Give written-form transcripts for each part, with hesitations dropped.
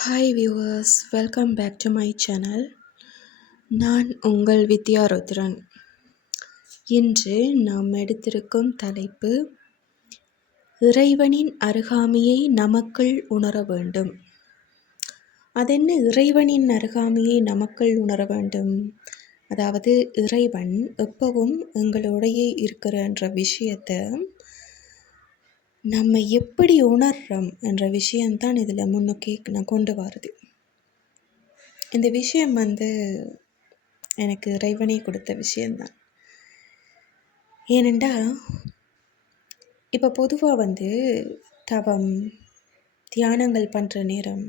Hi viewers, welcome back to my channel. நான் உங்கள் வித்யா ருத்ரன். இன்று நாம் எடுத்திருக்கும் தலைப்பு, இறைவனின் அருகாமையை நமக்குள் உணர வேண்டும். அதென்ன இறைவனின் அருகாமையை நமக்குள் உணர வேண்டும்? அதாவது இறைவன் எப்பவும் எங்களோடையே இருக்கிறன்ற விஷயத்தை நம்ம எப்படி உணர்றோம் என்ற விஷயம்தான் இதில் முன்னுக்கே நான் கொண்டு வருது. இந்த விஷயம் எனக்கு இறைவனே கொடுத்த விஷயந்தான். ஏனெண்டா இப்போ பொதுவாக தவம் தியானங்கள் பண்ணுற நேரம்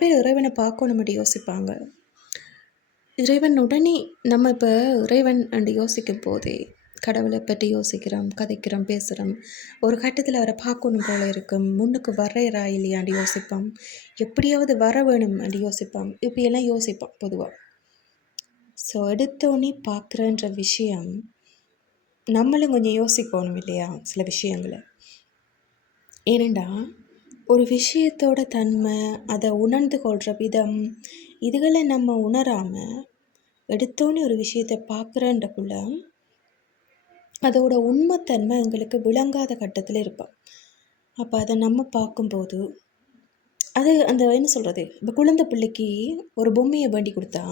பேர் இறைவனை பார்க்கணும்னு யோசிப்பாங்க. இறைவன் உடனே நம்ம இப்போ இறைவன் யோசிக்கும் போதே கடவுளை பற்றி யோசிக்கிறோம், கதைக்கிறோம், பேசுகிறோம். ஒரு கட்டத்தில் அவரை பார்க்கணும் போல இருக்கும், முன்னுக்கு வர்றா இல்லையாண்டு யோசிப்போம், எப்படியாவது வர வேணும் அப்படி யோசிப்போம். இப்படியெல்லாம் யோசிப்போம் பொதுவாக. ஸோ எடுத்தோன்னே பார்க்குறன்ற விஷயம் நம்மளும் கொஞ்சம் யோசிக்கணும் இல்லையா சில விஷயங்களை. ஏனெண்டா ஒரு விஷயத்தோட தன்மை, அதை உணர்ந்து கொள்கிற விதம், இதுகளை நம்ம உணராமல் எடுத்தோன்னே ஒரு விஷயத்தை பார்க்குறன்றக்குள்ள அதோட உண்மைத்தன்மை எங்களுக்கு விளங்காத கட்டத்தில் இருப்போம். அப்போ அதை நம்ம பார்க்கும்போது அது என்ன சொல்கிறது, இப்போ குழந்தை பிள்ளைக்கு ஒரு பொம்மையை வேண்டி கொடுத்தா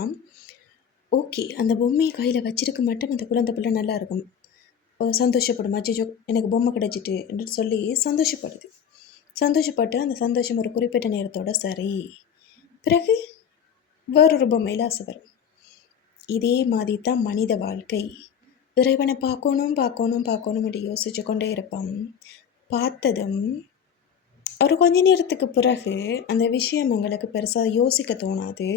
ஓகே, அந்த பொம்மையை கையில் வச்சிருக்க மட்டும் அந்த குழந்தை பிள்ளை நல்லா இருக்கும், சந்தோஷப்படும். அச்சோ எனக்கு பொம்மை கிடைச்சிட்டு என்று சொல்லி சந்தோஷப்பட்டு அந்த சந்தோஷம் ஒரு குறிப்பிட்ட நேரத்தோட சரி, பிறகு வேறொரு பொம்மையில் ஆசை வரும். இதே மாதிரி தான் மனித வாழ்க்கை. இறைவனை பார்க்கணும் அப்படி யோசிச்சு கொண்டே இருப்பான். பார்த்ததும் ஒரு கொஞ்ச நேரத்துக்கு பிறகு அந்த விஷயம் எங்களுக்கு பெருசாக யோசிக்க தோணாது.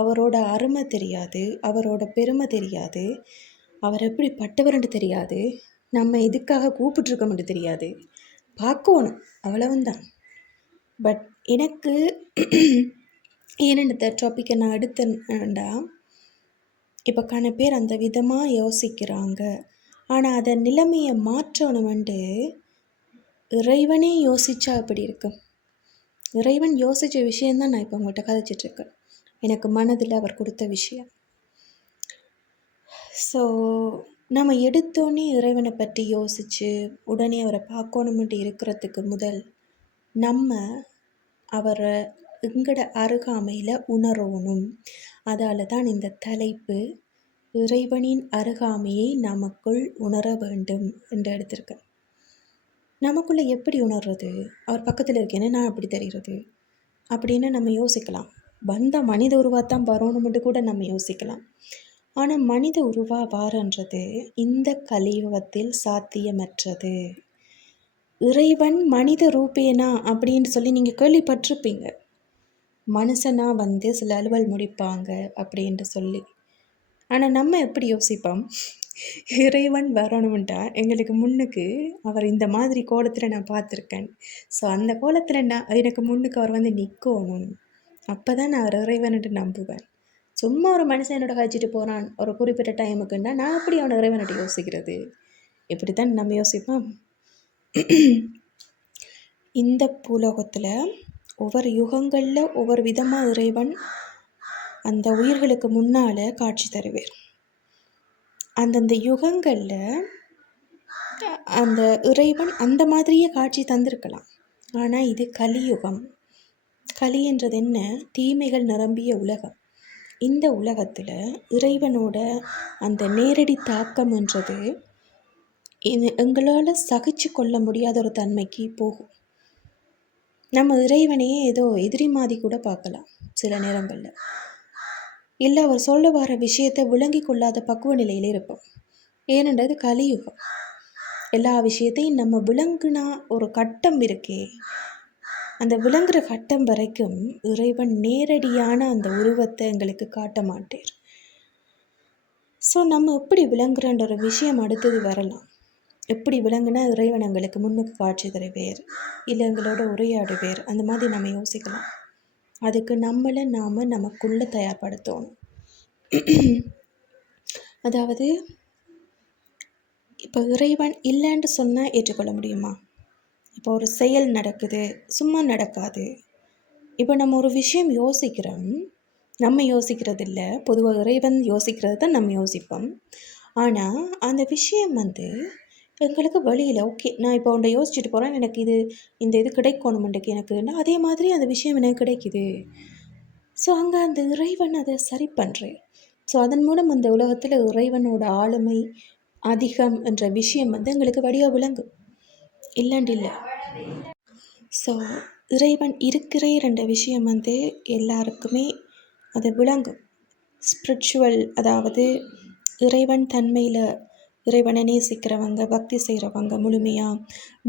அவரோட அருமை தெரியாது, அவரோட பெருமை தெரியாது, அவர் எப்படி பட்டவர்னு தெரியாது, நம்ம எதுக்காக கூப்பிட்டுருக்க மட்டும் தெரியாது. பார்க்கணும் அவ்வளவுந்தான். பட் எனக்கு ஏன்னு டாப்பிக்கை நான் எடுத்தேன்டா, இப்போ பேர் அந்த விதமாக யோசிக்கிறாங்க. ஆனால் அதை நிலைமையை மாற்றணுமெண்டு இறைவனே யோசித்தா அப்படி இருக்கும். இறைவன் யோசித்த விஷயந்தான் நான் இப்போ உங்கள்கிட்ட கதைச்சிட்ருக்கேன். எனக்கு மனதில் அவர் கொடுத்த விஷயம். ஸோ நம்ம எடுத்தோன்னே இறைவனை பற்றி யோசித்து உடனே அவரை பார்க்கணுமெண்டு இருக்கிறதுக்கு முதல் நம்ம அவரை எங்கட அருகாமையில் உணரணும். அதால் தான் இந்த தலைப்பு, இறைவனின் அருகாமையை நமக்குள் உணர வேண்டும் என்று எடுத்திருக்கேன். நமக்குள்ளே எப்படி உணர்றது? அவர் பக்கத்தில் இருக்கேன்னு நான் அப்படி தெரிகிறது அப்படின்னு நம்ம யோசிக்கலாம். மனித உருவாத்தான் வரணும்னு கூட நம்ம யோசிக்கலாம். ஆனால் மனித உருவா வாரன்றது இந்த கலியுகத்தில் சாத்தியமற்றது. இறைவன் மனித ரூபேனா அப்படின்னு சொல்லி நீங்கள் கேள்விப்பட்டிருப்பீங்க. மனுஷனா சில அலுவல் முடிப்பாங்க அப்படின்ட்டு சொல்லி. ஆனால் நம்ம எப்படி யோசிப்போம், இறைவன் வரணும்ட்டா எங்களுக்கு முன்னுக்கு அவர் இந்த மாதிரி கோலத்தில் நான் பார்த்துருக்கேன், ஸோ அந்த கோலத்தில் எனக்கு முன்னுக்கு அவர் நிற்கணும், அப்போ தான் நான் இறைவன்ட்டு நம்புவேன். சும்மா ஒரு மனுஷன் என்னோட கழிச்சிட்டு போகிறான் ஒரு குறிப்பிட்ட டைமுக்குன்னா நான் அப்படி அவனை இறைவன்ட்டு யோசிக்கிறது? இப்படித்தான் நம்ம யோசிப்போம். இந்த பூலோகத்தில் ஒவ்வொரு யுகங்களில் ஒவ்வொரு விதமாக இறைவன் அந்த உயிர்களுக்கு முன்னால் காட்சி தருவார். அந்தந்த யுகங்களில் அந்த இறைவன் அந்த மாதிரியே காட்சி தந்திருக்கலாம். ஆனால் இது கலியுகம். கலின்றது என்ன? தீமைகள் நிரம்பிய உலகம். இந்த உலகத்தில் இறைவனோட அந்த நேரடி தாக்கம்ன்றது எங்களால் சகிச்சு கொள்ள முடியாத ஒரு தன்மைக்கு போகும். நம்ம இறைவனையே ஏதோ எதிரி மாதிரி கூட பார்க்கலாம் சில நேரங்களில். இல்லை அவர் சொல்ல வர விஷயத்தை விளங்கி கொள்ளாத பக்குவ நிலையில் இருப்போம். ஏனென்றது கலியுகம். எல்லா விஷயத்தையும் நம்ம விளங்குனா ஒரு கட்டம் இருக்கே, அந்த விளங்குற கட்டம் வரைக்கும் இறைவன் நேரடியான அந்த உருவத்தை எங்களுக்கு காட்ட மாட்டார். ஸோ நம்ம எப்படி விளங்குறன்ற ஒரு விஷயம் அடுத்தது வரலாம். எப்படி விளங்குனா இறைவன் எங்களுக்கு முன்னுக்கு காட்சி தருவார், இல்லை எங்களோட உரையாடுவார், அந்த மாதிரி நம்ம யோசிக்கலாம். அதுக்கு நம்மளை நாம் நமக்குள்ளே தயார்படுத்தணும். அதாவது இப்போ இறைவன் இல்லைன்னு சொன்னால் ஏற்றுக்கொள்ள முடியுமா? இப்போ ஒரு செயல் நடக்குது, சும்மா நடக்காது. இப்போ நம்ம ஒரு விஷயம் யோசிக்கிறோம், நம்ம யோசிக்கிறது இல்லை, பொதுவாக இறைவன் யோசிக்கிறது தான் நம்ம யோசிப்போம். ஆனால் அந்த விஷயம் எங்களுக்கு வழியில் ஓகே, நான் இப்போ ஒன்றை யோசிச்சுட்டு போகிறேன், எனக்கு இந்த இது கிடைக்கணுமெண்டுக்கு எனக்குன்னா அதே மாதிரி அந்த விஷயம் எனக்கு கிடைக்குது. ஸோ அங்கே அந்த இறைவன் அதை சரி பண்ணுறேன். ஸோ அதன் மூலம் இந்த உலகத்தில் இறைவனோட ஆளுமை அதிகம் என்ற விஷயம் எங்களுக்கு வழியாக விளங்கும், இல்லைண்டு இல்லை. ஸோ இறைவன் இருக்கிறேர் என்ற விஷயம் எல்லாருக்குமே அது விளங்கும். ஸ்பிரிச்சுவல், அதாவது இறைவன் தன்மையில் இறைவனை நேசிக்கிறவங்க, பக்தி செய்கிறவங்க, முழுமையாக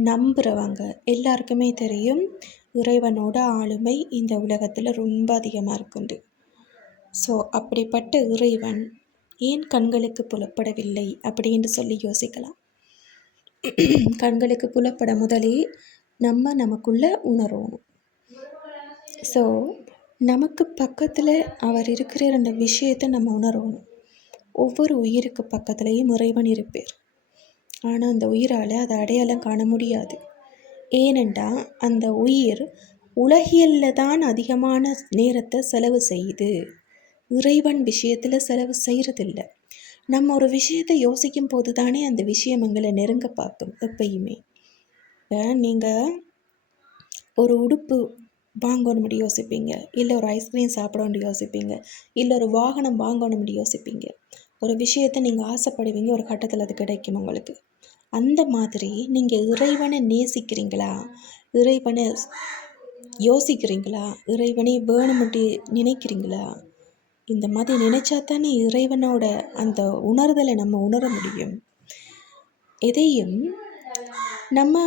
நம்புகிறவங்க எல்லாருக்குமே தெரியும் இறைவனோட ஆளுமை இந்த உலகத்தில் ரொம்ப அதிகமாக இருக்குண்டு. ஸோ அப்படிப்பட்ட இறைவன் ஏன் கண்களுக்கு புலப்படவில்லை அப்படின்னு சொல்லி யோசிக்கலாம். கண்களுக்கு புலப்பட முதலே நமக்குள்ளே உணரணும். ஸோ நமக்கு பக்கத்தில் அவர் இருக்கிற அந்த விஷயத்தை நம்ம உணரணும். ஒவ்வொரு உயிருக்கு பக்கத்துலேயும் இறைவன் இருப்பார். ஆனால் அந்த உயிரால் அதை அடையாளம் காண முடியாது. ஏனென்றால் அந்த உயிர் உலகியலில் தான் அதிகமான நேரத்தை செலவு செய்யுது, இறைவன் விஷயத்தில் செலவு செய்கிறதில்ல. நம்ம ஒரு விஷயத்தை யோசிக்கும் போது தானே அந்த விஷயம் எங்களை நெருங்க பார்க்கும். எப்பயுமே நீங்கள் ஒரு உடுப்பு வாங்கணும்னு யோசிப்பீங்க, இல்லை ஒரு ஐஸ்கிரீம் சாப்பிடணும்னு யோசிப்பீங்க, இல்லை ஒரு வாகனம் வாங்கணும்னு யோசிப்பீங்க. ஒரு விஷயத்தை நீங்கள் ஆசைப்படுவீங்க, ஒரு கட்டத்தில் அது கிடைக்கும் உங்களுக்கு. அந்த மாதிரி நீங்கள் இறைவனை நேசிக்கிறீங்களா, இறைவனை யோசிக்கிறீங்களா, இறைவனை வேணும்ட்டு நினைக்கிறீங்களா? இந்த மாதிரி நினைச்சா தானே இறைவனோட அந்த உணர்தலை நம்ம உணர முடியும். எதையும் நம்ம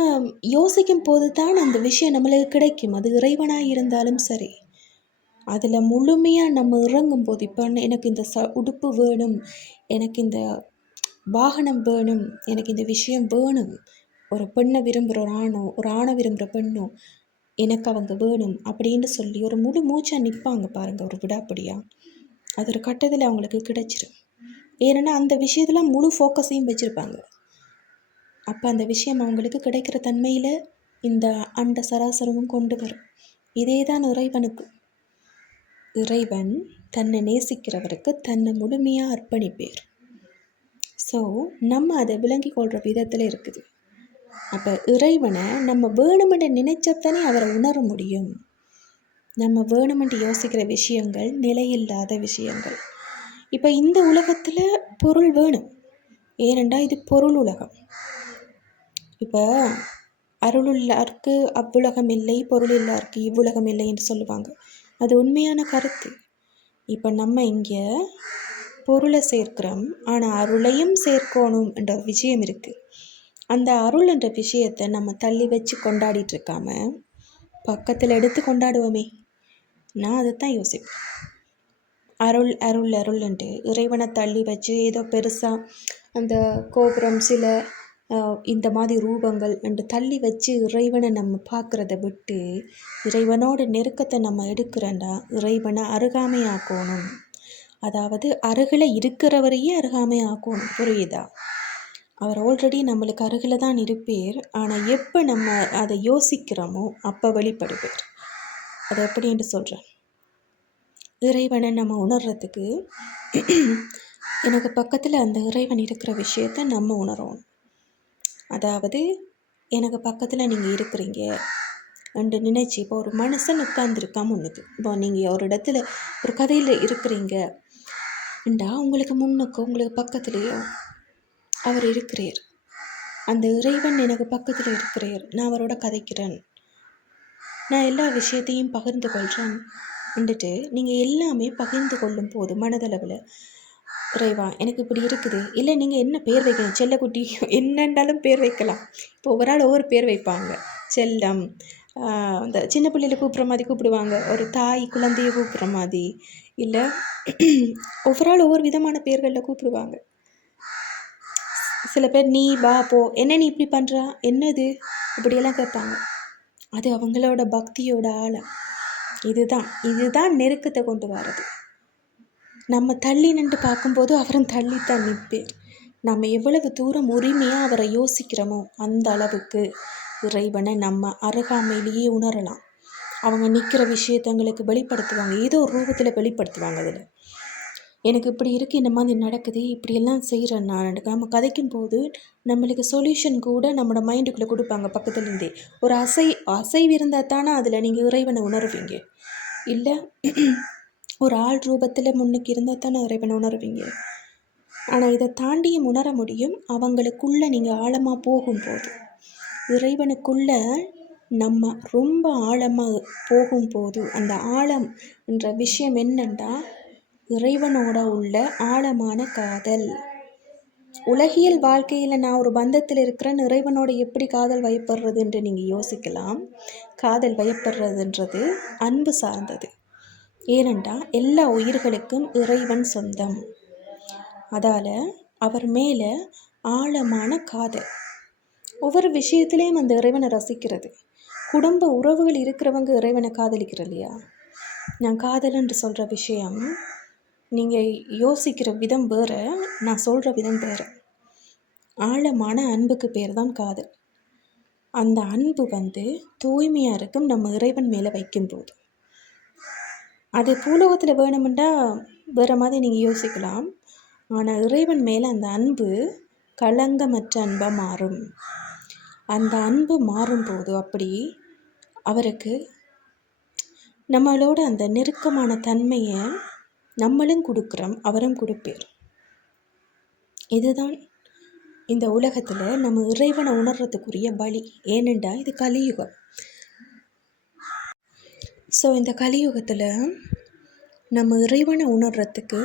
யோசிக்கும் போது தான் அந்த விஷயம் நம்மளுக்கு கிடைக்கும். அது இறைவனாக இருந்தாலும் சரி, அதில் முழுமையாக நம்ம இறங்கும் போது, இப்போ எனக்கு இந்த உடுப்பு வேணும், எனக்கு இந்த வாகனம் வேணும், எனக்கு இந்த விஷயம் வேணும், ஒரு பெண்ணை விரும்புகிற ஒரு ஆணை விரும்புகிற பெண்ணோ எனக்கு அவங்க வேணும் அப்படின்னு சொல்லி ஒரு முழு மூச்சாக நிற்பாங்க பாருங்கள், ஒரு விடாப்படியாக. அது ஒரு கட்டத்தில் அவங்களுக்கு கிடைச்சிரும். ஏன்னா அந்த விஷயத்தில் முழு ஃபோக்கஸையும் வச்சுருப்பாங்க. அப்போ அந்த விஷயம் அவங்களுக்கு கிடைக்கிற தன்மையில் இந்த அண்ட சராசரமும் கொண்டு வரும். இதே தான் இறைவனுக்கு. இறைவன் தன்னை நேசிக்கிறவருக்கு தன்னை முழுமையாக அர்ப்பணிப்பேர். ஸோ நம்ம அதை விளங்கி கொள்கிற விதத்தில் இருக்குது. அப்போ இறைவனை நம்ம வேணுமென்று நினைச்சத்தானே அவரை உணர முடியும். நம்ம வேணுமென்று யோசிக்கிற விஷயங்கள் நிலையில்லாத விஷயங்கள். இப்போ இந்த உலகத்தில் பொருள் வேணும், ஏனெண்டா இது பொருள் உலகம். இப்போ அருளுள்ளார்க்கு அவ்வுலகம் இல்லை, பொருள் இல்லாருக்கு இவ்வுலகம் இல்லை என்று சொல்லுவாங்க. அது உண்மையான கருத்து. இப்போ நம்ம இங்கே பொருளை சேர்க்கிறோம், ஆனால் அருளையும் சேர்க்கணும் என்ற ஒரு விஷயம் இருக்குது. அந்த அருள் என்ற விஷயத்தை நம்ம தள்ளி வச்சு கொண்டாடிட்டு இருக்காம பக்கத்தில் எடுத்து கொண்டாடுவோமே. நான் அதைத்தான் யோசிப்பேன். அருள் அருள் அருள்ன்ட்டு இறைவனை தள்ளி வச்சு ஏதோ பெருசாக அந்த கோபுரம் சில இந்த மாதிரி ரூபங்கள் என்று தள்ளி வச்சு இறைவனை நம்ம பார்க்குறத விட்டு இறைவனோட நெருக்கத்தை நம்ம எடுக்கிறோன்னா இறைவனை அருகாமை ஆக்கணும். அதாவது அருகில் இருக்கிறவரையே அருகாமை ஆக்கணும். புரியுதா? அவர் ஆல்ரெடி நம்மளுக்கு அருகில் தான் இருப்பேர். ஆனால் எப்போ நம்ம அதை யோசிக்கிறோமோ அப்போ வெளிப்படுவார். அதை எப்படின்ட்டு சொல்கிறேன். இறைவனை நம்ம உணர்றதுக்கு எனக்கு பக்கத்தில் அந்த இறைவன் இருக்கிற விஷயத்தை நம்ம உணரணும். அதாவது எனக்கு பக்கத்தில் நீங்கள் இருக்கிறீங்க என்று நினைச்சு, இப்போ ஒரு மனுஷன் உட்கார்ந்துருக்கா முன்னுக்கு, இப்போ நீங்கள் ஒரு இடத்துல ஒரு கதையில் இருக்கிறீங்கண்டா உங்களுக்கு முன்னுக்கு உங்களுக்கு பக்கத்துலேயோ அவர் இருக்கிறார். அந்த இறைவன் எனக்கு பக்கத்தில் இருக்கிறார், நான் அவரோட கதைக்கிறேன், நான் எல்லா விஷயத்தையும் பகிர்ந்து கொள்கிறேன் வந்துட்டு நீங்கள் எல்லாமே பகிர்ந்து கொள்ளும் போது மனதளவில் இறைவா எனக்கு இப்படி இருக்குது, இல்லை நீங்கள் என்ன பேர் வைக்கணும், செல்லக்குட்டி என்னென்றாலும் பேர் வைக்கலாம். இப்போ ஒவ்வொரு ஆள் ஒவ்வொரு பேர் வைப்பாங்க. செல்லம், அந்த சின்ன பிள்ளையில கூப்பிட்ற மாதிரி கூப்பிடுவாங்க, ஒரு தாய் குழந்தையை கூப்பிட்ற மாதிரி, இல்லை ஒவ்வொரு ஆள் ஒவ்வொரு விதமான பேர்களில் கூப்பிடுவாங்க. சில பேர் நீ வா போ, என்ன நீ இப்படி பண்ணுறா, என்னது இப்படியெல்லாம் கேட்பாங்க. அது அவங்களோட பக்தியோட ஆழம். இதுதான் நெருக்கத்தை கொண்டு வர்றது. நம்ம தள்ளி நின்று பார்க்கும்போது அவரும் தள்ளித்தான் நிற்பேர். நம்ம எவ்வளவு தூரம் உரிமையாக அவரை யோசிக்கிறோமோ அந்த அளவுக்கு இறைவனை நம்ம அருகாமையிலேயே உணரலாம். அவங்க நிற்கிற விஷயத்தை எங்களுக்கு வெளிப்படுத்துவாங்க, ஏதோ ஒரு ரூபத்தில் வெளிப்படுத்துவாங்க. அதில் எனக்கு இப்படி இருக்குது, இந்த மாதிரி நடக்குது, இப்படியெல்லாம் செய்கிறேன் நான். நம்ம கதைக்கும் போது நம்மளுக்கு சொல்யூஷன் கூட நம்மளோட மைண்டுக்குள்ளே கொடுப்பாங்க பக்கத்துலேருந்தே. ஒரு அசைவு இருந்தால் தானே அதில் நீங்கள் இறைவனை உணர்வீங்க. இல்லை ஒரு ஆள் ரூபத்தில் முன்னுக்கு இருந்தால் தானே இறைவனை உணர்வீங்க. ஆனால் இதை தாண்டியும் உணர முடியும் அவங்களுக்குள்ளே நீங்கள் ஆழமாக போகும்போது. இறைவனுக்குள்ளே நம்ம ரொம்ப ஆழமாக போகும்போது அந்த ஆழம் என்ற விஷயம் என்னென்னா இறைவனோட உள்ள ஆழமான காதல். உலகியல் வாழ்க்கையில் நான் ஒரு பந்தத்தில் இருக்கிறேன், இறைவனோட எப்படி காதல் வயப்படுறது என்று நீங்கள் யோசிக்கலாம். காதல் வயப்படுறதுன்றது அன்பு சார்ந்தது. ஏனென்றா எல்லா உயிர்களுக்கும் இறைவன் சொந்தம். அதால் அவர் மேலே ஆழமான காதல். ஒவ்வொரு விஷயத்திலையும் அந்த இறைவனை ரசிக்கிறது. குடும்ப உறவுகள் இருக்கிறவங்க இறைவனை காதலிக்கிற இல்லையா? நான் காதல் என்று சொல்கிற விஷயம் நீங்கள் யோசிக்கிற விதம் வேறு, நான் சொல்கிற விதம் வேறு. ஆழமான அன்புக்கு பேர் தான் காதல். அந்த அன்பு தூய்மையாக இருக்கும் நம்ம இறைவன் மேலே வைக்கும்போது. அது பூலோகத்தில் வேணுமெண்டா வேறு மாதிரி நீங்கள் யோசிக்கலாம். ஆனால் இறைவன் மேலே அந்த அன்பு களங்கமற்ற அன்பாக மாறும். அந்த அன்பு மாறும்போது அப்படி அவருக்கு நம்மளோட அந்த நெருக்கமான தன்மையை நம்மளும் கொடுக்குறோம், அவரும் கொடுப்பேர். இதுதான் இந்த உலகத்தில் நம்ம இறைவனை உணர்றதுக்குரிய வழி. ஏனெண்டா இது கலியுகம். ஸோ இந்த கலியுகத்தில் நம்ம இறைவனை உணர்றதுக்கு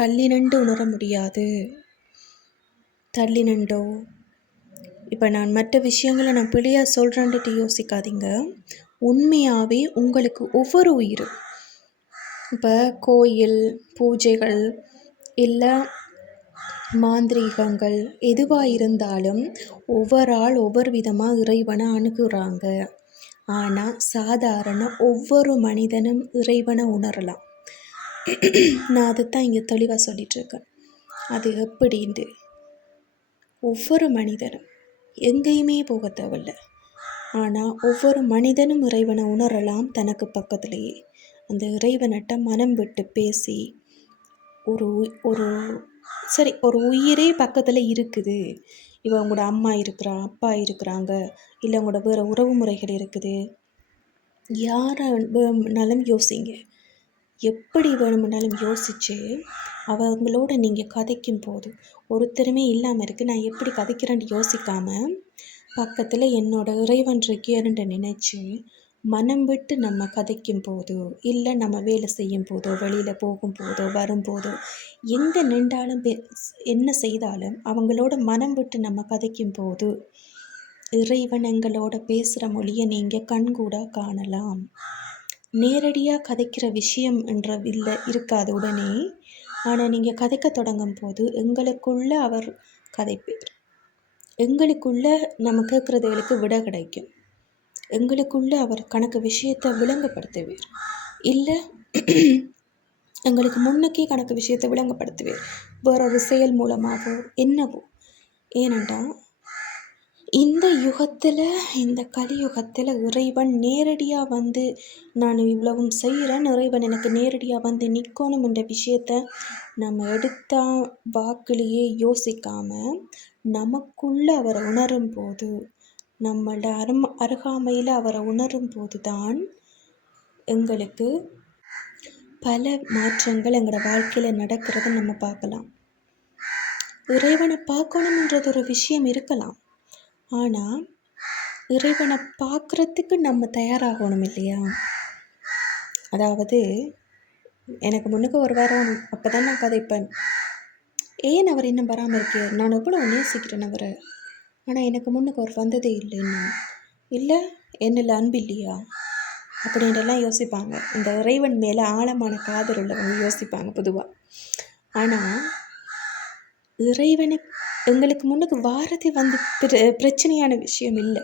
தள்ளி நின்று உணர முடியாது. தள்ளி நின்றோ இப்போ நான் மற்ற விஷயங்களை நான் பிள்ளையாக சொல்கிறேன்ட்டு யோசிக்காதீங்க. உண்மையாகவே உங்களுக்கு ஒவ்வொரு உயிரும் இப்போ கோயில் பூஜைகள் இல்லை மாந்திரீகங்கள் எதுவாக இருந்தாலும் ஒவ்வொரு ஆள் ஒவ்வொரு விதமாக இறைவனை அணுகுறாங்க. ஆனால் சாதாரண ஒவ்வொரு மனிதனும் இறைவனை உணரலாம். நான் அதைத்தான் இங்கே தெளிவாக சொல்லிகிட்ருக்கேன். அது எப்படின்ட்டு ஒவ்வொரு மனிதனும் எங்கேயுமே போக தேவையில்ல. ஆனால் ஒவ்வொரு மனிதனும் இறைவனை உணரலாம் தனக்கு பக்கத்துலேயே. அந்த இறைவனிட்ட மனம் விட்டு பேசி ஒரு ஒரு உயிரே பக்கத்தில் இருக்குது. இவன் உங்களோட அம்மா இருக்கிறா, அப்பா இருக்கிறாங்க, இல்லை உங்களோட வேறு உறவு முறைகள் இருக்குது. யாரை வேணும்னாலும் யோசிங்க, எப்படி வேணும்னாலும் யோசித்து அவங்களோட நீங்கள் கதைக்கும் போது ஒருத்தருமே இல்லாமல் இருக்குது, நான் எப்படி கதைக்கிறேன்னு யோசிக்காமல் பக்கத்தில் என்னோட இறைவன் இருக்கேன்னு நினச்சி மனம் விட்டு நம்ம கதைக்கும் போதோ இல்லை நம்ம வேலை செய்யும் போதோ வெளியில் போகும்போதோ வரும்போதோ எங்கே நின்றாலும் என்ன செய்தாலும் அவங்களோட மனம் விட்டு நம்ம கதைக்கும் போது இறைவன் எங்களோட பேசுகிற மொழியை நீங்கள் கண்கூட காணலாம். நேரடியாக கதைக்கிற விஷயம் என்ற இருக்காது உடனே. ஆனால் நீங்கள் கதைக்க தொடங்கும் போது எங்களுக்குள்ளே அவர் கதைப்பார். எங்களுக்குள்ளே நம்ம கேட்குறதுகளுக்கு விட கிடைக்கும். எங்களுக்குள்ளே அவர் கணக்கு விஷயத்தை விளங்கப்படுத்துவார். இல்லை எங்களுக்கு முன்னுக்கே கணக்கு விஷயத்தை விளங்கப்படுத்துவார் வேறொரு செயல் மூலமாகவோ என்னவோ. ஏனென்றா இந்த யுகத்தில் இந்த கலியுகத்தில் இறைவன் நேரடியாக நான் இவ்வளவும் செய்கிறேன், இறைவன் எனக்கு நேரடியாக நிற்கணும் என்ற விஷயத்தை நம்ம எடுத்த வாக்கிலேயே யோசிக்காமல் நமக்குள்ளே அவரை உணரும் போது, நம்மளோட அருகாமையில் அவரை உணரும் போது தான் எங்களுக்கு பல மாற்றங்கள் எங்களோட வாழ்க்கையில் நடக்கிறத நம்ம பார்க்கலாம். இறைவனை பார்க்கணுன்றது ஒரு விஷயம் இருக்கலாம், ஆனால் இறைவனை பார்க்குறதுக்கு நம்ம தயாராகணும் இல்லையா? அதாவது எனக்கு முன்னுக்கு ஒரு வாரம் அப்போ தான் நான் கதைப்பேன், ஏன் அவர் இன்னும் வராமல் இருக்கார், நான் எவ்வளோ நேசிக்கிறேன் அவரை, ஆனால் எனக்கு முன்னுக்கு அவர் வந்ததே இல்லை இன்னும். இல்லை என்னில் அன்பு இல்லையா அப்படின்றலாம் யோசிப்பாங்க. இந்த இறைவன் மேலே ஆழமான காதல் உள்ளவங்க யோசிப்பாங்க பொதுவாக. ஆனால் இறைவனை எங்களுக்கு முன்னுக்கு வாரதே பிரச்சனையான விஷயம் இல்லை.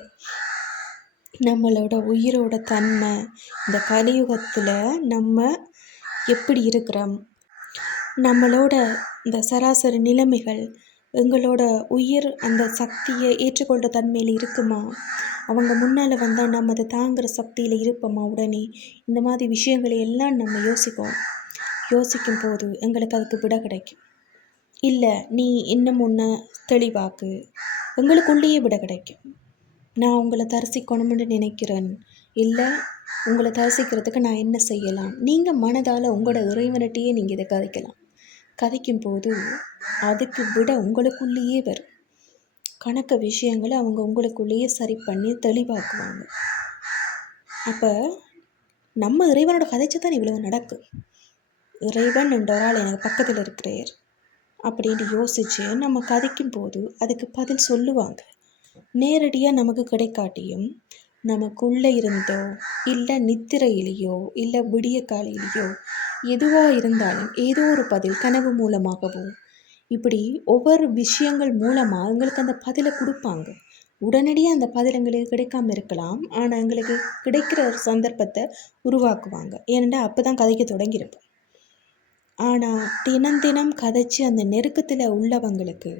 நம்மளோட உயிரோட தன்மை இந்த கலியுகத்தில் நம்ம எப்படி இருக்கிறோம், நம்மளோட இந்த சராசரி நிலைமைகள், எங்களோட உயிர் அந்த சக்தியை ஏற்றுக்கொள்கிற தன்மையில் இருக்குமா, அவங்க முன்னால் வந்தால் நம்ம அதை தாங்குகிற சக்தியில் இருப்போமா உடனே? இந்த மாதிரி விஷயங்களை எல்லாம் நம்ம யோசிக்கும் போது எங்களுக்கு அதுக்கு விட கிடைக்கும். இல்லை நீ இன்னும் ஒன்று தெளிவாக்கு, எங்களுக்குள்ளேயே விட கிடைக்கும். நான் உங்களை தரிசிக்கணும்னு நினைக்கிறேன், இல்லை உங்களை தரிசிக்கிறதுக்கு நான் என்ன செய்யலாம்? நீங்கள் மனதால் உங்களோட இறைவனிட்டையே நீங்கள் இதை கதைக்கும் போது அதுக்கு விட உங்களுக்குள்ளேயே வரும். கணக்க விஷயங்களை அவங்க உங்களுக்குள்ளேயே சரி பண்ணி தெளிவாக்குவாங்க. அப்போ நம்ம இறைவனோட கதைச்சு தான் இவ்வளவு நடக்கும். இறைவன் என்ற ஆள் எனக்கு பக்கத்தில் இருக்கிறார் அப்படின்னு யோசித்து நம்ம கதைக்கும் போது அதுக்கு பதில் சொல்லுவாங்க. நேரடியாக நமக்கு கிடைக்காட்டியும் நமக்குள்ளே இருந்தோ இல்லை நித்திரையிலையோ இல்லை விடிய காலையிலையோ எதுவாக இருந்தாலும் ஏதோ ஒரு பதில் கனவு மூலமாகவோ இப்படி ஒவ்வொரு விஷயங்கள் மூலமாக எங்களுக்கு அந்த பதிலை கொடுப்பாங்க. உடனடியாக அந்த பதில் எங்களுக்கு கிடைக்காம இருக்கலாம், ஆனால் எங்களுக்கு கிடைக்கிற ஒரு சந்தர்ப்பத்தை உருவாக்குவாங்க. ஏனெண்டா அப்போ தான் கதைக்க தொடங்கியிருப்போம். ஆனால் தினம் கதைச்சு அந்த நெருக்கத்தில் உள்ளவங்களுக்கு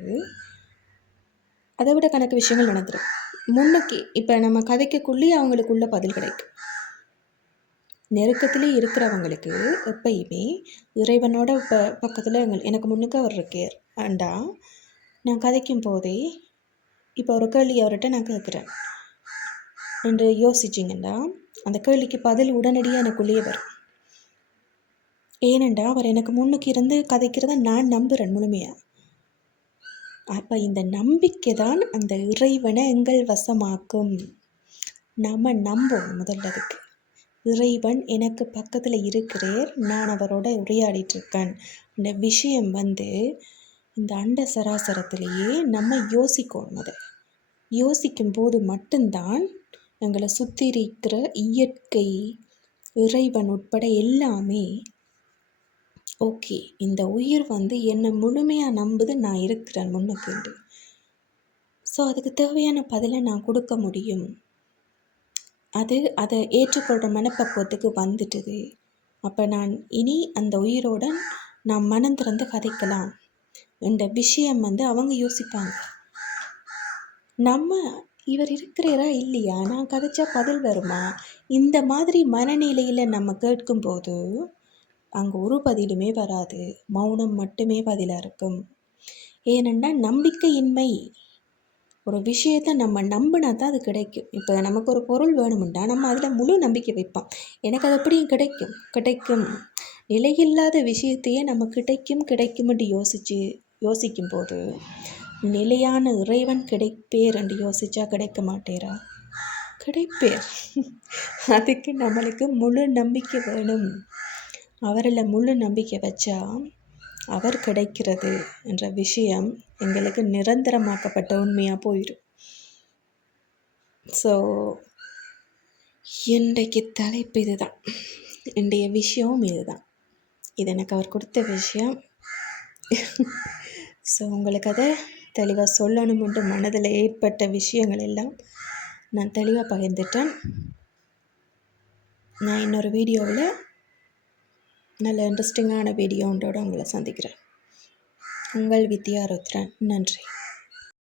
அதை விட கணக்கு விஷயங்கள் நடந்துடும். முன்னுக்கு இப்போ நம்ம கதைக்கக்குள்ளேயே அவங்களுக்குள்ள பதில் கிடைக்கும். நெருக்கத்திலே இருக்கிறவங்களுக்கு எப்பயுமே இறைவனோட பக்கத்தில் எனக்கு முன்னுக்கு அவர் இருக்கார் ஆண்டா. நான் கதைக்கும் போதே இப்போ ஒரு கேள்வி அவர்கிட்ட நான் கேட்குறேன் என்று யோசிச்சிங்கன்னா அந்த கேள்விக்கு பதில் உடனடியாக எனக்குள்ளேயே வரும். ஏனெண்டா அவர் எனக்கு முன்னுக்கு இருந்து கதைக்கிறத நான் நம்புகிறேன் முழுமையாக. அப்போ இந்த நம்பிக்கை தான் அந்த இறைவனை எங்கள் வசமாக்கும். நம்ம நம்பணும் முதல்ல. அதுக்கு இறைவன் எனக்கு பக்கத்தில் இருக்கிறார், நான் அவரோட உரையாடிட்டுருக்கேன். இந்த விஷயம் இந்த அண்ட சராசரத்திலேயே நம்ம யோசிக்கணும். அதை யோசிக்கும் போது மட்டும்தான் எங்களை சுற்றி இருக்கிற இயற்கை, இறைவன் உட்பட எல்லாமே ஓகே, இந்த உயிர் என்னை முழுமையாக நம்புது, நான் இருக்கிறேன் முன்னுக்கு. ஸோ அதுக்கு தேவையான பதிலை நான் கொடுக்க முடியும். அதை ஏற்றுக்கொள்கிற மனப்பக்குவத்துக்கு வந்துட்டுது. அப்போ நான் இனி அந்த உயிரோட நான் மனம் திறந்து கதைக்கலாம் என்ற விஷயம் அவங்க யோசிப்பாங்க. நம்ம இவர் இருக்கிறாரா இல்லையா, நான் கதைச்சா பதில் வருமா, இந்த மாதிரி மனநிலையில் நம்ம கேட்கும்போது அங்கே ஒரு பதிலுமே வராது, மௌனம் மட்டுமே பதிலாக இருக்கும். ஏனென்னா நம்பிக்கையின்மை. ஒரு விஷயத்தை நம்ம நம்பினா தான் அது கிடைக்கும். இப்போ நமக்கு ஒரு பொருள் வேணுமெண்டா நம்ம அதில் முழு நம்பிக்கை வைப்போம், எனக்கு அது அப்படியும் கிடைக்கும். நிலையில்லாத விஷயத்தையே நம்ம கிடைக்கும்னு யோசிக்கும் போது நிலையான இறைவன் கிடைப்பேர் என்று யோசிச்சா கிடைக்க மாட்டேரா? கிடைப்பேர். அதுக்கு நம்மளுக்கு முழு நம்பிக்கை வேணும். அவரில் முழு நம்பிக்கை வச்சா அவர் கிடைக்கிறது என்ற விஷயம் எங்களுக்கு நிரந்தரமாக்கப்பட்ட உண்மையாக போயிடும். ஸோ இன்றைக்கு தலைப்பு இதுதான், இன்றைய விஷயமும் இதுதான். இது எனக்கு அவர் கொடுத்த விஷயம். ஸோ உங்களுக்கு அதை தெளிவாக சொல்லணுமென்று மனதில் ஏற்பட்ட விஷயங்கள் எல்லாம் நான் தெளிவாக பகிர்ந்துட்டேன். நான் இன்னொரு வீடியோவில் நல்ல இன்ட்ரெஸ்டிங்கான வீடியோன்றோடு உங்களை சந்திக்கிறேன். உங்கள் வித்யா ருத்ரன். நன்றி.